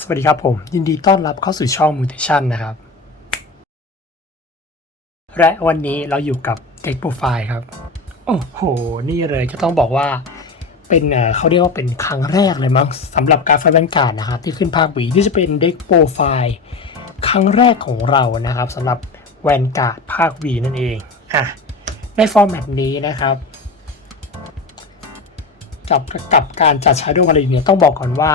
สวัสดีครับผม ยินดีต้อนรับเข้าสู่ช่อง Mutation นะครับ และวันนี้เราอยู่กับ Tech Profile ครับ โอ้โห นี่เลยก็ต้องบอกว่าเป็นเขาเรียกว่าเป็นครั้งแรกเลยมั้งสำหรับการไฟแวนการ์ดนะครับ ที่ขึ้นภาควีที่จะเป็นเด็กโปรไฟล์ครั้งแรกของเรานะครับสำหรับแวนการ์ดภาควีนั่นเองอะในฟอร์แมตนี้นะครับกับกับการจัด Shadow p a l a d i n เนี่ยต้องบอกก่อนว่า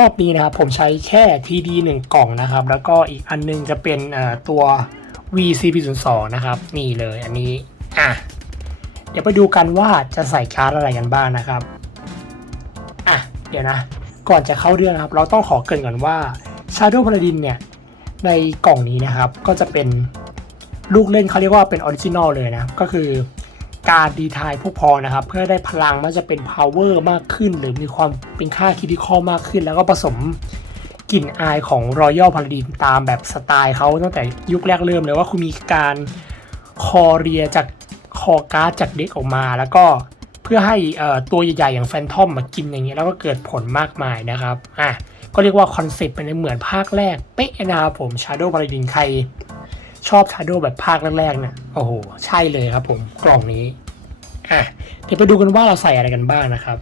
รอบนี้นะครับผมใช้แค่ TD 1 กล่องนะครับ แล้วก็อีกอันนึงจะเป็นตัว VCP02 นะครับ นี่เลยอันนี้อะเดี๋ยวไปดูกันว่าจะใส่การ์ดอะไรกันบ้างนะครับอะเดี๋ยวนะ ก่อนจะเข้าเรื่องนะครับ เราต้องขอเกรินก่อนว่า Shadow Paladin เนี่ย ในกล่องนี้นะครับก็จะเป็นลูกเล่นเขาเรียกว่าเป็นออริจินอลเลยนะ ก็คือ การดีทายพวกพอนะครับ เพื่อได้พลังมันจะเป็น power มากขึ้น หรือมีความเป็นค่าคิดิคอลมากขึ้น แล้วก็ผสมกลิ่นอายของ Royal Paladin ตามแบบสไตล์เขาตั้งแต่ยุคแรกเริ่มเลยว่าคุณมีการคอเรียจากคอการ์ดจากเด็กออกมา แล้วก็เพื่อให้ตัวใหญ่ๆอย่างแฟนทอมมากินอย่างเงี้ยแล้วก็เกิดผลมากมายนะครับอะก็เรียกว่าคอนเซ็ปต์เป็นเหมือนภาคแรกเป๊ะนะครับผม Shadow Paladin ใคร ชอบ Shadow แบบภาคแรกๆเนี่ยโอ้โห ใช่เลยครับผมกล่องนี้ อะ เดี๋ยวไปดูกันว่าเราใส่อะไรกันบ้างนะครับ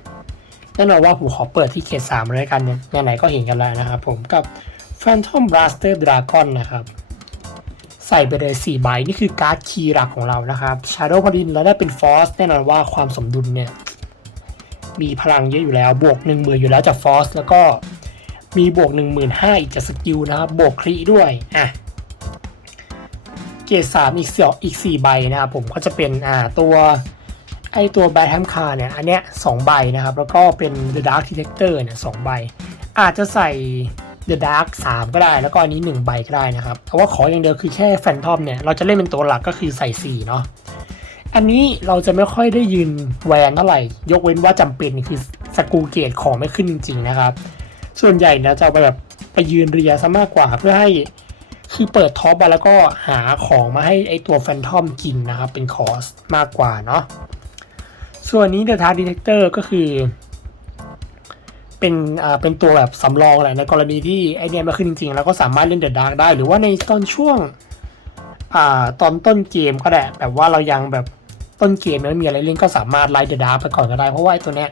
แน่นอนว่าผมขอเปิดที่เขต3เลยกันเนี่ยไหนๆก็เห็นกันแล้วนะครับผมกับ Phantom Blaster Dragon นะครับ ใส่ไปเลย 4 ใบ นี่คือการ์ดคีย์หลักของเรานะครับ Shadow Paladin แล้วได้เป็น Force แน่นอนว่าความสมดุลเนี่ย มีพลังเยอะอยู่แล้ว บวก 1 0,000 อยู่แล้วจาก Force แล้วก็มีบวก 15,000อีกจากสกิลนะครับ บวกครีด้วย อะ รดสามอีกเสี่อีกสี่ใบนะครับผมก็จะเป็นอ่าตัวไอตัวแบทแฮมคาร์เนี่ยอันเนี้ยสองใบนะครับ แล้วก็เป็น The Dark Detector เนี่ยสองใบ อาจจะใส่ The Dark 3 ก็ได้ แล้วก็อันนี้ 1 ใบก็ได้นะครับแต่ว่าขออย่างเดียวคือแค่แฟนทอมเนี่ย เราจะเล่นเป็นตัวหลักก็คือใส่ 4 เนาะอันนี้เราจะไม่ค่อยได้ยืนแวนเท่าไหร่ ยกเว้นว่าจำเป็นคือสกูเกตของไม่ขึ้นจริง ๆ นะครับ ส่วนใหญ่นะจะไปแบบไปยืนเรียซะมากกว่าเพื่อให้ คือเปิดท็อปมาแล้วก็หาของมาให้ไอตัวแฟนทอมกินนะครับ เป็นคอสมากกว่าเนาะส่วนนี้เด e ทาร์ดีเทคเตอร์ก็คือเป็นอ่าเป็นตัวแบบสำรองแหละในกรณีที่ไอเนี้ยมาขึ้นจริงๆ แล้วก็สามารถเล่นเดอะดาร์กได้ หรือว่าในตอนช่วงอ่าตอนต้นเกมก็ได้แบบว่าเรายังแบบต้นเกมยังไม่มีอะไรเล่นก็สามารถไล่เดอะดาร์กไปก่อนก็ได้ เพราะว่าไอตัวเนี้ย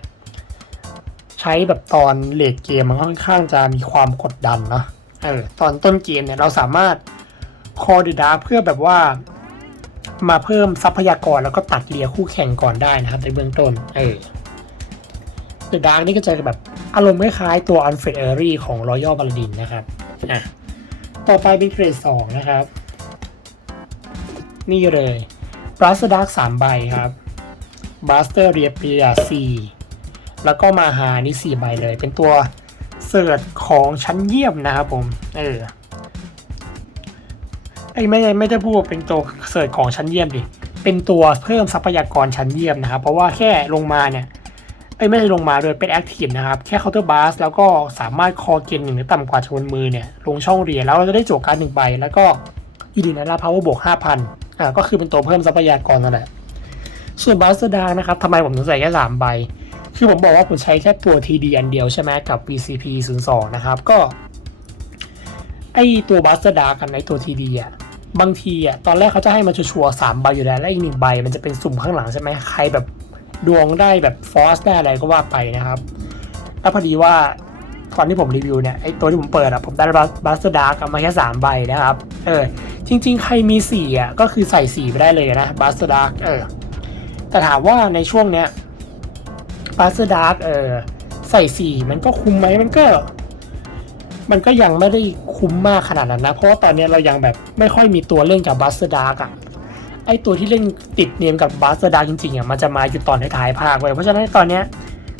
ใช้แบบตอนเลดเกมมันค่อนข้างจะมีความกดดันเนาะ เออตอนต้นเกมเนี่ยเราสามารถคอ the dark เพื่อแบบว่ามาเพิ่มทรัพยากรแล้วก็ตัดเลียคู่แข่งก่อนได้นะครับในเบื้องต้น เออ the dark นี่ก็จะแบบอารมณ์คล้ายๆตัว unfed e r y ของ royal paladin นะครับ อะ ต่อไปเป็นเกรดสองนะครับ นี่เลย blaster dark สามใบครับ blaster r e a p i a สี่แล้วก็มาหานี่สี่ใบเลย เป็นตัว เสิร์ชของชั้นเยี่ยมนะครับผม เออไอ้ไม่ไม่ได้พูดว่าเป็นตัวเสิร์ชของชั้นเยี่ยมดิ เป็นตัวเพิ่มทรัพยากรชั้นเยี่ยมนะครับ เพราะว่าแค่ลงมาเนี่ยไอ้ไม่ได้ลงมาโดยเป็นแอคทีฟนะครับ แค่เคาน์เตอร์บาสแล้วก็สามารถคอเกนหนึ่งหรือต่ำกว่าชนมือเนี่ยลงช่องเรียนแล้วเราจะได้โจกการดหนึ่งใบ แล้วก็อยู่ดีนะรับพาวเวอร์บวกห้าพันอ่าก็คือเป็นตัวเพิ่มทรัพยากรนั่นแหละส่วนบาสดานะครับทำไมผมถึงใส่แค่สามใบ คือผมบอกว่าผมใช้แค่ตัว TD อันเดียวใช่ไหมกับ VCP 0 2นะครับ ก็ ไอตัวบัสเตอร์ดากันไอตัว TD อะบางทีอะตอนแรกเขาจะให้มาชัวร์สามใบอยู่แล้ว และอีกหนึ่งใบ มันจะเป็นสุ่มข้างหลังใช่ไหมใครแบบดวงได้แบบฟอสได้อะไรก็ว่าไปนะครับ แล้วพอดีว่าตอนที่ผมรีวิวเนี่ยไอตัวที่ผมเปิดอะผมได้บัสเตอร์ดากันมาแค่สามใบนะครับ เออ จริง ๆ ใครมีสี่อะก็คือใส่สี่ไปได้เลยนะบัสเตอร์ดาเออ แต่ถามว่าในช่วงเนี้ยาสดาร์กเออใส่สีมันก็คุ้มไหมมันก็ มันก็ยังไม่ได้คุ้มมากขนาดนั้นนะ เพราะว่าตอนนี้เรายังแบบไม่ค่อยมีตัวเล่นกับบาสดาร์กอะไอตัวที่เล่นติดเนมกับบาสดาร์กจริงๆอะมันจะมาอยู่ตอนท้ายๆภาคเว้ยเพราะฉะนั้นตอนเนี้ย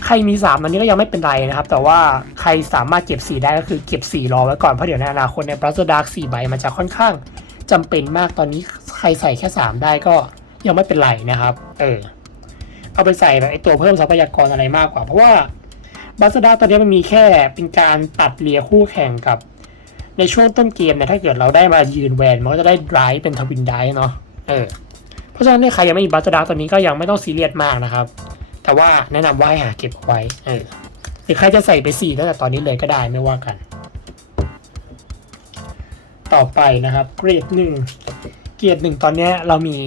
ใครมีสามอันนี้ก็ยังไม่เป็นไรนะครับ แต่ว่าใครสามารถเก็บสีได้ก็คือเก็บสีรอไว้ก่อน เพราะเดี๋ยวในอนาคตเนี่ยบาสดาร์กสี่ใบมันจะค่อนข้างจำเป็นมากตอนนี้ใครใส่แค่สามได้ก็ยังไม่เป็นไรนะครับ เออ เอาไปใส่แบบไอตัวเพิ่มทรัพยากรอะไรมากกว่า เพราะว่าบาสดาตอนนี้มันมีแค่เป็นการตัดเลียคู่แข่งกับ ในช่วงต้นเกมเนี่ยถ้าเกิดเราได้มายืนแวนมันก็จะได้ไดรฟ์เป็นทวินไดเนาะเออเพราะฉะนั้นใครยังไม่มีบาสดาตอนนี้ก็ยังไม่ต้องซีเรียสมากนะครับ แต่ว่าแนะนำว่าให้หาเก็บเอาไว้เออรือใครจะใส่ไปสี่ตั้งแต่ตอนนี้เลยก็ได้ไม่ว่ากัน ต่อไปนะครับเกรดหนึ่งเกรดหนึ่งตอนนี้เรามี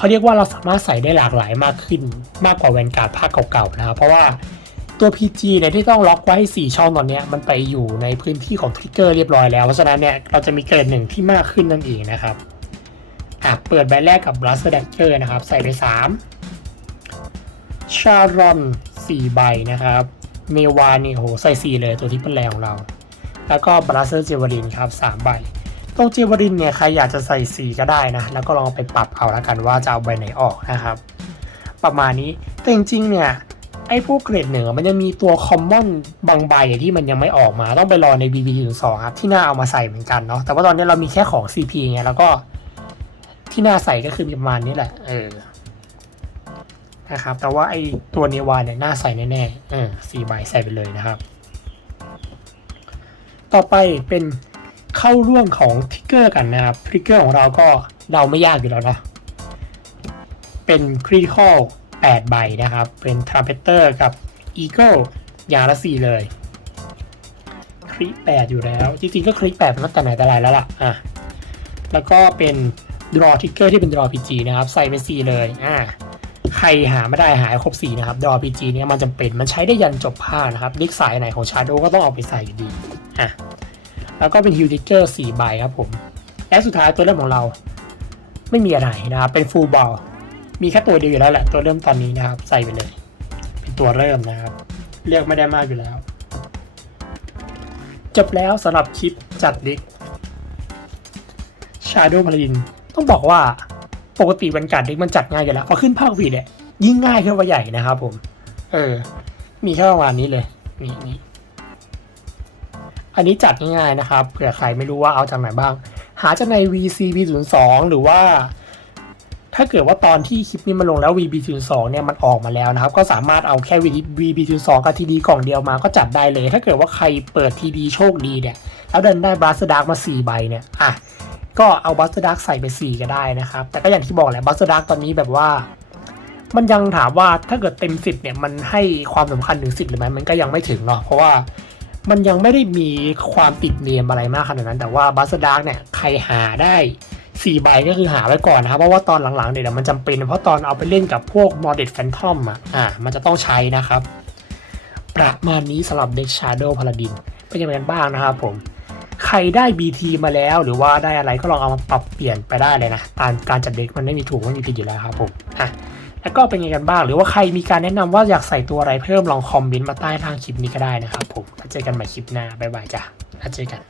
เขาเรียกว่าเราสามารถใส่ได้หลากหลายมากขึ้นมากกว่าแวนการ์ดภาคเก่าๆนะครับเพราะว่าตัว PG เนี่ยที่ต้องล็อกไว้ 4 ช่องตอนนี้มันไปอยู่ในพื้นที่ของทริกเกอร์เรียบร้อยแล้ว เพราะฉะนั้นเนี่ยเราจะมีเกรดหนึ่งที่มากขึ้นนั่นเองนะครับอะเปิดใบแรกกับ Blaster Dagger นะครับ ใส่ไป 3 ชารอน 4 ใบนะครับเนวานี่โหใส่ 4 เลยตัวที่เป็นแรงของเรา แล้วก็บราเซอร์เจวารินครับ 3 ใบ ตรงเจวารินเนี่ยใครอยากจะใส่สีก็ได้นะ แล้วก็ลองไปปรับเอาแล้วกันว่าจะเอาใบไหนออกนะครับ ประมาณนี้แต่จริงๆเนี่ยไอ้พวกเกรดหนึ่งอมันยังมีตัวคอมมอนบางใบที่มันยังไม่ออกมาต้องไปรอใน BB ถึงสองครับ ที่น่าเอามาใส่เหมือนกันเนาะแต่ว่าตอนนี้เรามีแค่ของ CP ไงแล้วก็ที่น่าใส่ก็คือประมาณนี้แหละเออนะครับแต่ว่าไอ้ตัวเนวาเนี่ยน่าใส่แน่ๆเออสี่ใบใส่ไปเลยนะครับ ต่อไปเป็น เข้าร่วมของทริกเกอร์กันนะครับทริกเกอร์ของเราก็เดาไม่ยากอยู่แล้วเนาะเป็นคริคอล8ใบนะครับ เป็นทรัมเพเตอร์กับอีเกิลอย่างละ4เลย คลิ8อยู่แล้ว จริงๆก็คลิ8มาตั้งแต่ไหนแต่ไรแล้วล่ะอะแล้วก็เป็นดรอทิกเกอร์ที่เป็นดรอพีจีนะครับ ใส่เป็น 4 เลยอ่าใครหาไม่ได้หาครบ 4 นะครับดรอพีจีเนี่ยมันจำเป็นมันใช้ได้ยันจบภานะครับลิกสายไหนของชาโดก็ต้องเอาไปใส่อยู่ดีอะ แล้วก็เป็นฮิวทิเกอร์4ใบครับผม และสุดท้ายตัวเริ่มของเรา ไม่มีอะไรนะครับ เป็นฟูลบอลมีแค่ตัวเดียวอยู่แล้วแหละ ตัวเริ่มตอนนี้นะครับ ใส่ไปเลย เป็นตัวเริ่มนะครับ เลือกไม่ได้มากอยู่แล้ว จบแล้วสำหรับคลิปจัดดิก Shadow Paladin ต้องบอกว่าปกติวันการดิกมันจัดง่ายอยู่แล้วพอขึ้นภาควีเนี่ยยิ่งง่ายขึ้นว่าใหญ่นะครับผม เออ มีแค่ประมาณนี้เลย นี่นี่ อันนี้จัดง่ายๆนะครับเผื่อใครไม่รู้ว่าเอาจากไหนบ้าง หาจากใน VCP02 หรือว่า ถ้าเกิดว่าตอนที่คลิปนี้มาลงแล้ว VB02 เนี่ยมันออกมาแล้วนะครับ ก็สามารถเอาแค่ VB02 กับ TD กล่องเดียวมาก็จัดได้เลย ถ้าเกิดว่าใครเปิด TD โชคดีเนี่ยแล้วเดินได้บ a สดาร์กมา 4 ใบเนี่ยอะก็เอาบ a สดาร์กใส่ไป 4 ก็ได้นะครับ แต่ก็อย่างที่บอกแหละบ a สดาร์กตอนนี้แบบว่า มันยังถามว่าถ้าเกิดเต็ม 10เนี่ยมันให้ความสำคัญถึง 10 หรือไหมมันก็ยังไม่ถึงเนาะเพราะว่า มันยังไม่ได้มีความติดเนียมอะไรมากขนาดนั้น แต่ว่าบัสดาร์กเนี่ยใครหาได้4ใบก็คือหาไว้ก่อนนะครับ เพราะว่าตอนหลังๆเนี่ยมันจำเป็น เพราะตอนเอาไปเล่นกับพวก m o d e d Phantom อะอ่ามันจะต้องใช้นะครับ ประมาณนี้สำหรับเด็ก Shadow Paladin เป็นยังไงกันบ้างนะครับผมใครได้ BT มาแล้วหรือว่าได้อะไรก็ลองเอามาปรับเปลี่ยนไปได้เลยนะ การการจัดเด็กมันไม่มีถูกไม่มีผิดอยู่แล้วครับผมอะ แล้วก็เป็นยังไงกันบ้าง หรือว่าใครมีการแนะนำว่าอยากใส่ตัวอะไรเพิ่มลองคอมเมนต์มาใต้ทางคลิปนี้ก็ได้นะครับผมแล้วเจอกันใหม่คลิปหน้าบ๊ายบายจ้ะแล้วเจอกัน